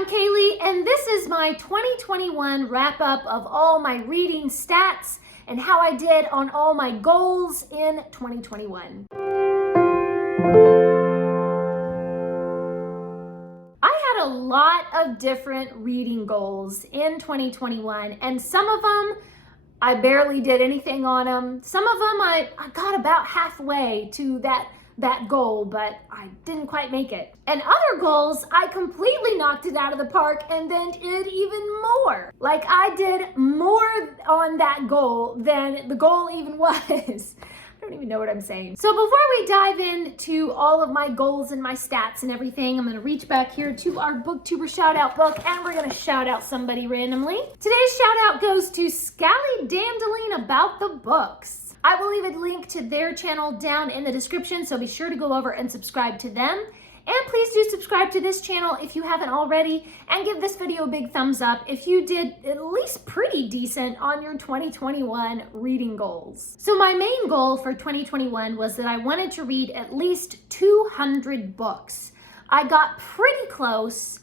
I'm Kaylee, and this is my 2021 wrap-up of all my reading stats and how I did on all my goals in 2021. I had a lot of different reading goals in 2021, and some of them I barely did anything on them. Some of them I got about halfway to that goal, but I didn't quite make it. And other goals, I completely knocked it out of the park and then did even more. Like I did more on that goal than the goal even was. I don't even know what I'm saying. So before we dive into all of my goals and my stats and everything, I'm gonna reach back here to our Booktuber Shoutout book and we're gonna shout out somebody randomly. Today's shout out goes to Scally Dandelion About the Books. I will leave a link to their channel down in the description, so be sure to go over and subscribe to them. And please do subscribe to this channel if you haven't already, and give this video a big thumbs up if you did at least pretty decent on your 2021 reading goals. So my main goal for 2021 was that I wanted to read at least 200 books. I got pretty close,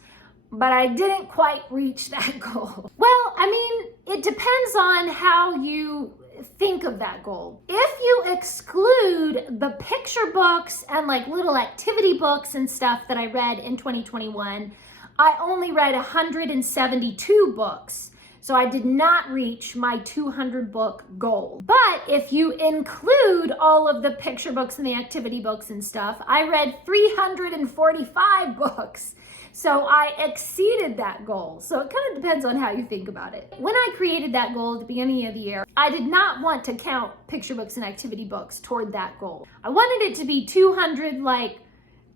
but I didn't quite reach that goal. Well, I mean, it depends on how you think of that goal. If you exclude the picture books and like little activity books and stuff that I read in 2021, I only read 172 books. So I did not reach my 200 book goal. But if you include all of the picture books and the activity books and stuff, I read 345 books. So I exceeded that goal. So it kind of depends on how you think about it. When I created that goal at the beginning of the year, I did not want to count picture books and activity books toward that goal. I wanted it to be 200 like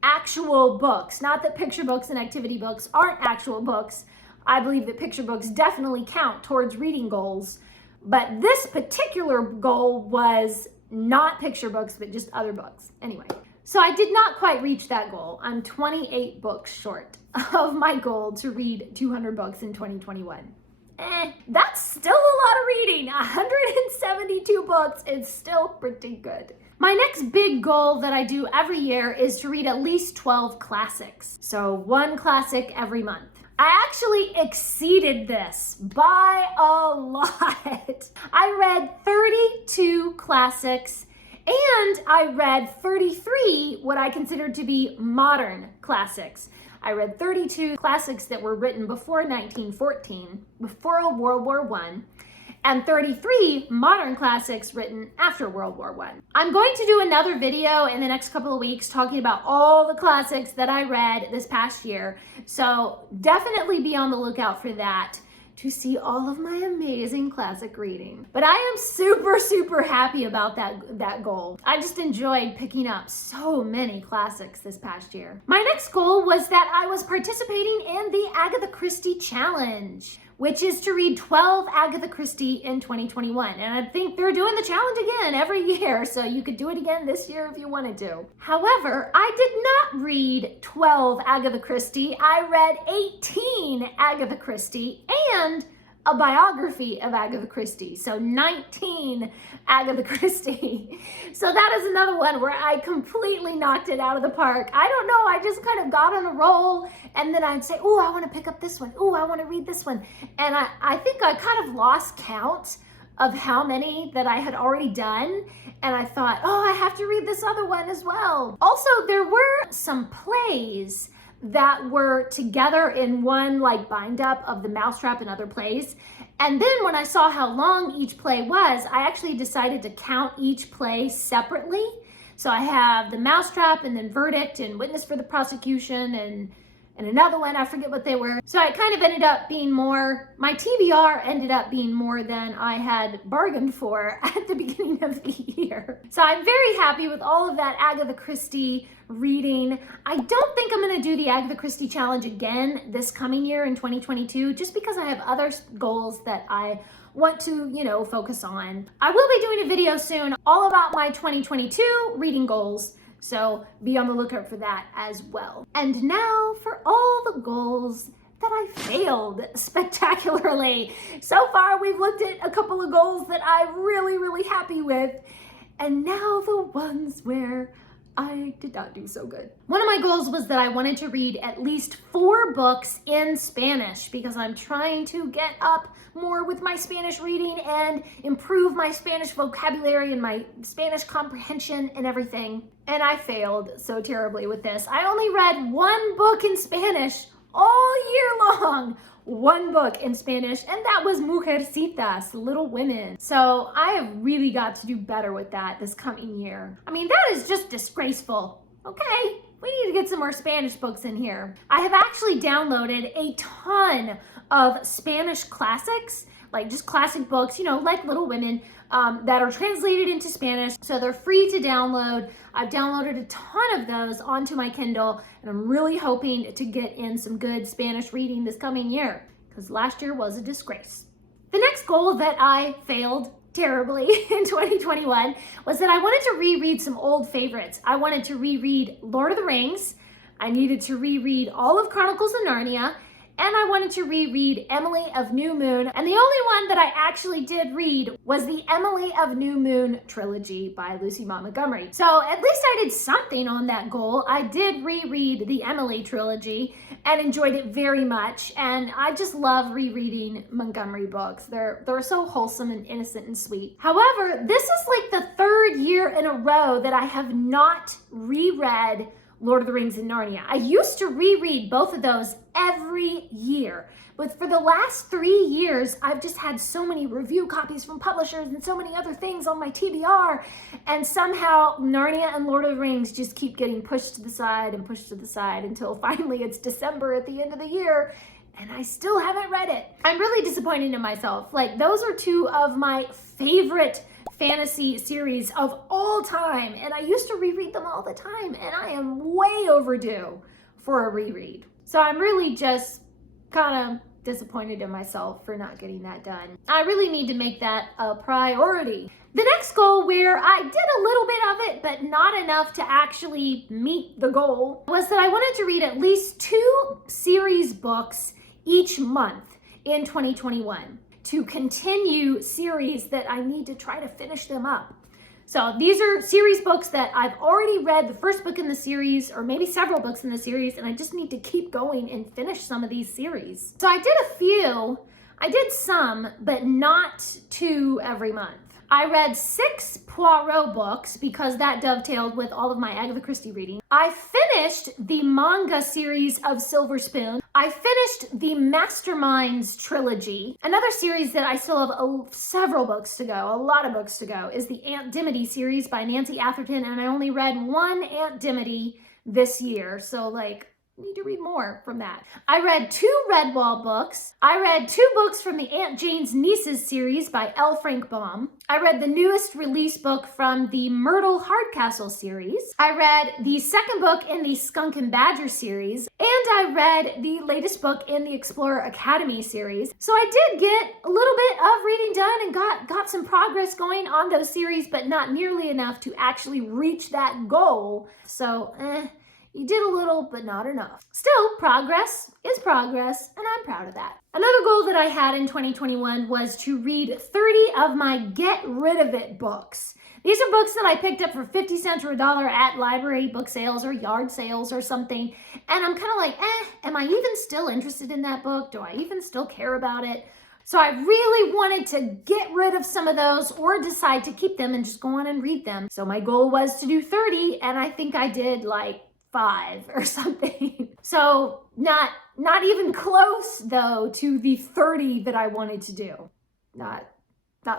actual books. Not that picture books and activity books aren't actual books. I believe that picture books definitely count towards reading goals. But this particular goal was not picture books, but just other books. Anyway. So I did not quite reach that goal. I'm 28 books short of my goal to read 200 books in 2021. That's still a lot of reading. 172 books is still pretty good. My next big goal that I do every year is to read at least 12 classics. So one classic every month. I actually exceeded this by a lot. I read 32 classics and I read 33 what I consider to be modern classics. I read 32 classics that were written before 1914, before World War I, and 33 modern classics written after World War I. I'm going to do another video in the next couple of weeks talking about all the classics that I read this past year, so definitely be on the lookout for that to see all of my amazing classic reading. But I am super, super happy about that goal. I just enjoyed picking up so many classics this past year. My next goal was that I was participating in the Agatha Christie Challenge, which is to read 12 Agatha Christie in 2021. And I think they're doing the challenge again every year, so you could do it again this year if you wanted to. However, I did not read 12 Agatha Christie. I read 18 Agatha Christie and a biography of Agatha Christie. So 19 Agatha Christie. So that is another one where I completely knocked it out of the park. I don't know, I just kind of got on a roll and then I'd say, oh, I want to pick up this one. Oh, I want to read this one. And I think I kind of lost count of how many that I had already done. And I thought, oh, I have to read this other one as well. Also, there were some plays that were together in one like bind up of The Mousetrap and other plays. And then when I saw how long each play was, I actually decided to count each play separately. So I have The Mousetrap and then Verdict and Witness for the Prosecution and another one, I forget what they were. So it kind of ended up being more, my TBR ended up being more than I had bargained for at the beginning of the year. So I'm very happy with all of that Agatha Christie reading. I don't think I'm gonna do the Agatha Christie challenge again this coming year in 2022, just because I have other goals that I want to, focus on. I will be doing a video soon all about my 2022 reading goals. So be on the lookout for that as well. And now for all the goals that I failed spectacularly. So far, we've looked at a couple of goals that I'm really, really happy with. And now the ones where I did not do so good. One of my goals was that I wanted to read at least 4 books in Spanish because I'm trying to get up more with my Spanish reading and improve my Spanish vocabulary and my Spanish comprehension and everything. And I failed so terribly with this. I only read 1 book in Spanish all year long. 1 book in Spanish, and that was Mujercitas, Little Women. So I have really got to do better with that this coming year. I mean, that is just disgraceful. Okay, we need to get some more Spanish books in here. I have actually downloaded a ton of Spanish classics, like just classic books, you know, like Little Women, that are translated into Spanish. So they're free to download. I've downloaded a ton of those onto my Kindle, and I'm really hoping to get in some good Spanish reading this coming year, because last year was a disgrace. The next goal that I failed terribly in 2021 was that I wanted to reread some old favorites. I wanted to reread Lord of the Rings. I needed to reread all of Chronicles of Narnia, and I wanted to reread Emily of New Moon. And the only one that I actually did read was the Emily of New Moon trilogy by Lucy Maud Montgomery. So at least I did something on that goal. I did reread the Emily trilogy and enjoyed it very much. And I just love rereading Montgomery books. They're so wholesome and innocent and sweet. However, this is like the 3rd year in a row that I have not reread Lord of the Rings and Narnia. I used to reread both of those every year, but for the last 3 years, I've just had so many review copies from publishers and so many other things on my TBR, and somehow Narnia and Lord of the Rings just keep getting pushed to the side and pushed to the side until finally it's December at the end of the year, and I still haven't read it. I'm really disappointed in myself. Like, those are 2 of my favorite fantasy series of all time, and I used to reread them all the time, and I am way overdue for a reread. So I'm really just kind of disappointed in myself for not getting that done. I really need to make that a priority. The next goal, where I did a little bit of it, but not enough to actually meet the goal, was that I wanted to read at least 2 series books each month in 2021. To continue series that I need to try to finish them up. So these are series books that I've already read the first book in the series, or maybe several books in the series, and I just need to keep going and finish some of these series. So I did a few, I did some, but not 2 every month. I read 6 Poirot books because that dovetailed with all of my Agatha Christie reading. I finished the manga series of Silver Spoon. I finished the Masterminds trilogy. Another series that I still have several books to go, a lot of books to go, is the Aunt Dimity series by Nancy Atherton, and I only read 1 Aunt Dimity this year, so like, need to read more from that. I read 2 Redwall books. I read 2 books from the Aunt Jane's Nieces series by L. Frank Baum. I read the newest release book from the Myrtle Hardcastle series. I read the 2nd book in the Skunk and Badger series, and I read the latest book in the Explorer Academy series. So I did get a little bit of reading done and got some progress going on those series, but not nearly enough to actually reach that goal. So, you did a little, but not enough. Still, progress is progress, and I'm proud of that. Another goal that I had in 2021 was to read 30 of my Get Rid of It books. These are books that I picked up for 50 cents or $1 at library book sales or yard sales or something, and I'm kind of like, am I even still interested in that book? Do I even still care about it? So I really wanted to get rid of some of those or decide to keep them and just go on and read them. So my goal was to do 30, and I think I did like 5 or something. So not even close though to the 30 that I wanted to do. Not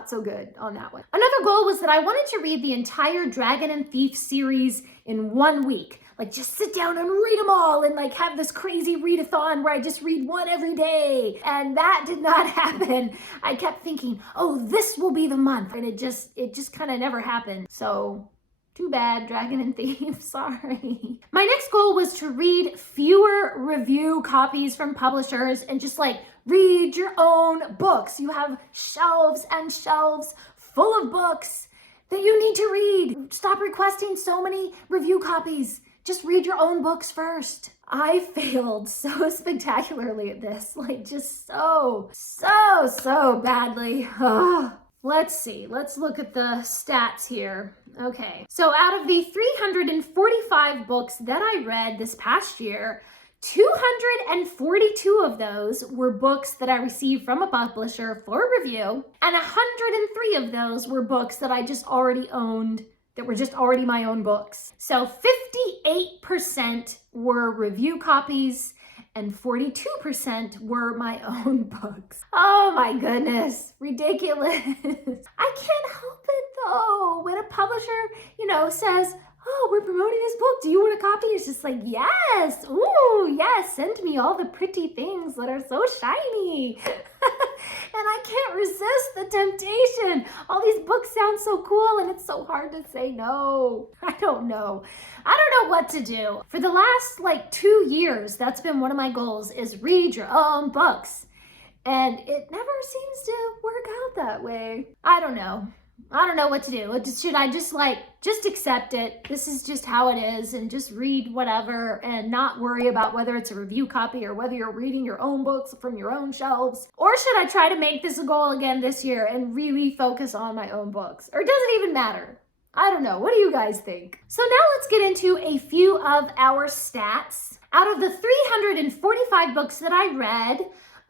so good on that one. Another goal was that I wanted to read the entire Dragon and Thief series in 1 week. Like, just sit down and read them all and like have this crazy readathon where I just read 1 every day. And that did not happen. I kept thinking, oh, this will be the month. And it just kind of never happened. So too bad, Dragon and Thief, sorry. My next goal was to read fewer review copies from publishers and just like read your own books. You have shelves and shelves full of books that you need to read. Stop requesting so many review copies. Just read your own books first. I failed so spectacularly at this, like just so badly. Let's see. Let's look at the stats here. Okay. So out of the 345 books that I read this past year, 242 of those were books that I received from a publisher for review, and 103 of those were books that I just already owned, that were just already my own books. So 58% were review copies and 42% were my own books. Oh my goodness, ridiculous. I can't help it though. When a publisher, says, oh, we're promoting this book, do you want a copy? It's just like, yes, ooh, yes, send me all the pretty things that are so shiny. And I can't resist the temptation. All these books sound so cool and it's so hard to say no. I don't know what to do. For the last 2 years, that's been one of my goals, is read your own books. And it never seems to work out that way. I don't know what to do. Should I just accept it? This is just how it is, and just read whatever and not worry about whether it's a review copy or whether you're reading your own books from your own shelves? Or should I try to make this a goal again this year and really focus on my own books? Or does it even matter? I don't know. What do you guys think? So now let's get into a few of our stats. Out of the 345 books that I read,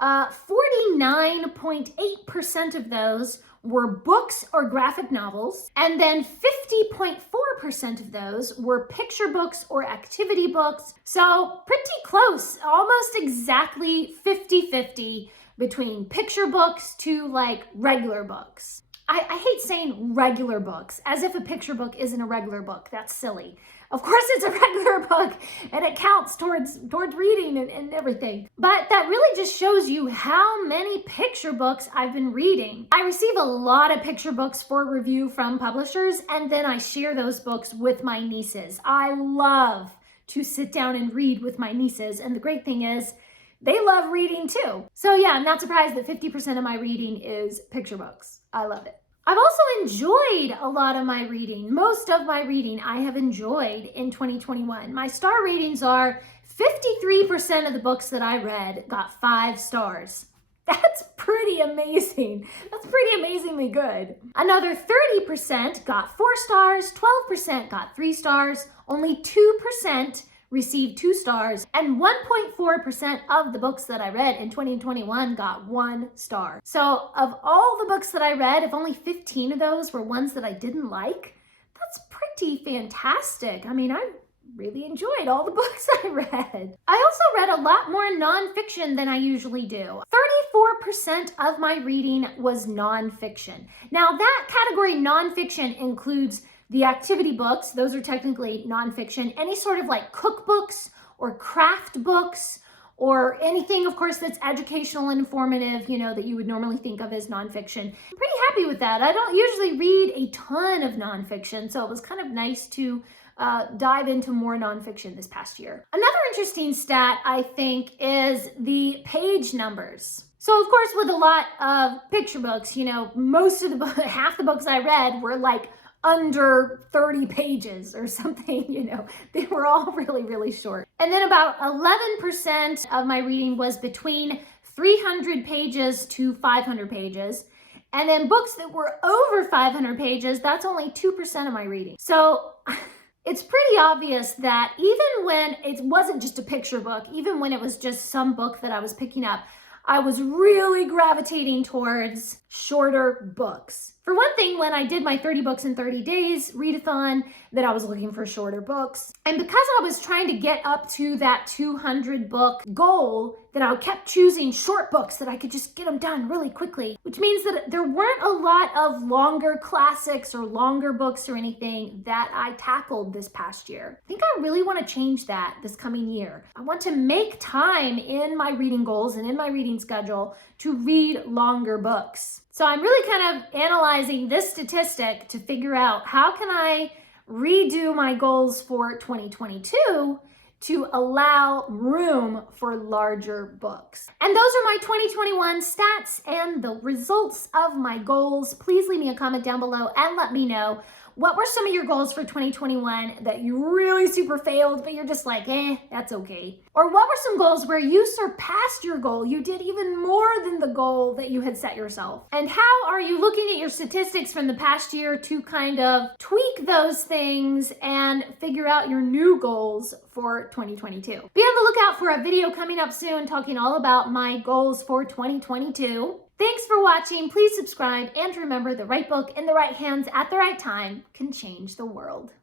49.8% of those were books or graphic novels, and then 50.4% of those were picture books or activity books. So pretty close, almost exactly 50-50 between picture books to regular books. I hate saying regular books, as if a picture book isn't a regular book. That's silly. Of course it's a regular book and it counts towards reading and everything. But that really just shows you how many picture books I've been reading. I receive a lot of picture books for review from publishers, and then I share those books with my nieces. I love to sit down and read with my nieces, and the great thing is they love reading too. So yeah, I'm not surprised that 50% of my reading is picture books. I love it. I've also enjoyed a lot of my reading. Most of my reading I have enjoyed in 2021. My star ratings are 53% of the books that I read got 5 stars. That's pretty amazing. That's pretty amazingly good. Another 30% got 4 stars, 12% got 3 stars, only 2% received 2 stars, and 1.4% of the books that I read in 2021 got 1 star. So of all the books that I read, if only 15 of those were ones that I didn't like, that's pretty fantastic. I mean, I really enjoyed all the books I read. I also read a lot more nonfiction than I usually do. 34% of my reading was nonfiction. Now that category nonfiction includes the activity books, those are technically nonfiction, any sort of cookbooks or craft books or anything, of course, that's educational and informative, that you would normally think of as nonfiction. I'm pretty happy with that. I don't usually read a ton of nonfiction, so it was kind of nice to dive into more nonfiction this past year. Another interesting stat, I think, is the page numbers. So of course, with a lot of picture books, most of half the books I read were under 30 pages or something, they were all really, really short. And then about 11% of my reading was between 300 pages to 500 pages. And then books that were over 500 pages, that's only 2% of my reading. So it's pretty obvious that even when it wasn't just a picture book, even when it was just some book that I was picking up, I was really gravitating towards shorter books. For one thing, when I did my 30 books in 30 days readathon, that I was looking for shorter books. And because I was trying to get up to that 200 book goal, that I kept choosing short books that I could just get them done really quickly, which means that there weren't a lot of longer classics or longer books or anything that I tackled this past year. I think I really want to change that this coming year. I want to make time in my reading goals and in my reading schedule to read longer books. So I'm really kind of analyzing this statistic to figure out how can I redo my goals for 2022 to allow room for larger books. And those are my 2021 stats and the results of my goals. Please leave me a comment down below and let me know What were some of your goals for 2021 that you really super failed, but you're just like, that's okay? Or what were some goals where you surpassed your goal? You did even more than the goal that you had set yourself. And how are you looking at your statistics from the past year to kind of tweak those things and figure out your new goals for 2022? Be on the lookout for a video coming up soon talking all about my goals for 2022. Thanks for watching. Please subscribe, and remember, the right book in the right hands at the right time can change the world.